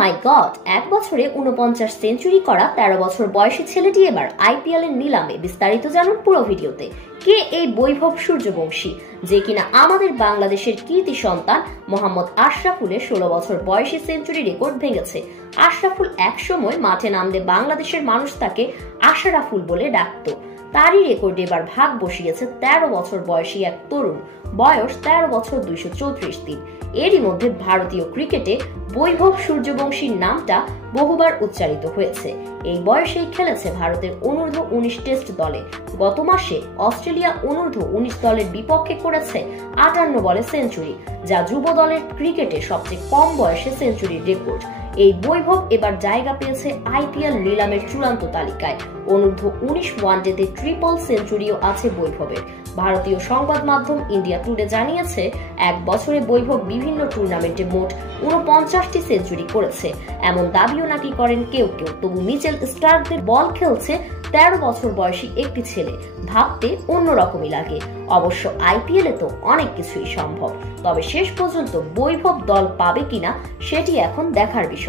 মাই god, এক বছরে ৪৯ century করা ১৩ বছর বয়সী ছেলেটি এবার আইপিএল এর নিলামে। বিস্তারিত জানুন পুরো ভিডিওতে। কে এই বৈভব সূর্যবংশী, যে কিনা আমাদের বাংলাদেশের কীর্তি সন্তান মোহাম্মদ আশরাফুলের ১৬ বছর বয়সী সেঞ্চুরি রেকর্ড ভেঙেছে। আশরাফুল একসময় মাঠে নামলে বাংলাদেশের মানুষ তাকে আশরাফুল বলে ডাকত। তারই রেকর্ডে এবার ভাগ বসিয়েছে ১৩ বছর বয়সী এক তরুণ, বয়স ১৩ বছর ২৩৪ দিন। এরই মধ্যে ভারতীয় ক্রিকেটে বৈভব সূর্যবংশীর নামটা বহুবার উচ্চারিত হয়েছে। এই বয়সেই খেলেছে ভারতের অনূর্ধ্ব-১৯ টেস্ট দলে। গত মাসে অস্ট্রেলিয়া অনূর্ধ্ব-১৯ দলের বিপক্ষে করেছে ৫৮ বলে সেঞ্চুরি, যা যুব দলের ক্রিকেটে সবচেয়ে কম বয়সে সেঞ্চুরির রেকর্ড। এই বৈভব এবার জায়গা পেয়েছে আইপিএল নিলামের চূড়ান্ত তালিকায়। অনূর্ধ্ব-১৯ ওয়ানডেতে ট্রিপল সেঞ্চুরিও আছে বৈভবের। ভারতীয় সংবাদ মাধ্যম ইন্ডিয়া টুডে জানিয়েছে, এক বছরে বৈভব বিভিন্ন টুর্নামেন্টে মোট ৪৯টি সেঞ্চুরি করেছে। এমন দাবিও নাকি করেন কেউ কেউ। তবু মিচেল স্টার্কদের বল খেলছে ১৩ বছর বয়সী একটি ছেলে, ভাবতে অন্যরকমই লাগে। অবশ্য আইপিএলে তো অনেক কিছুই সম্ভব, তবে শেষ পর্যন্ত বৈভব দল পাবে কিনা সেটি এখন দেখার বিষয়।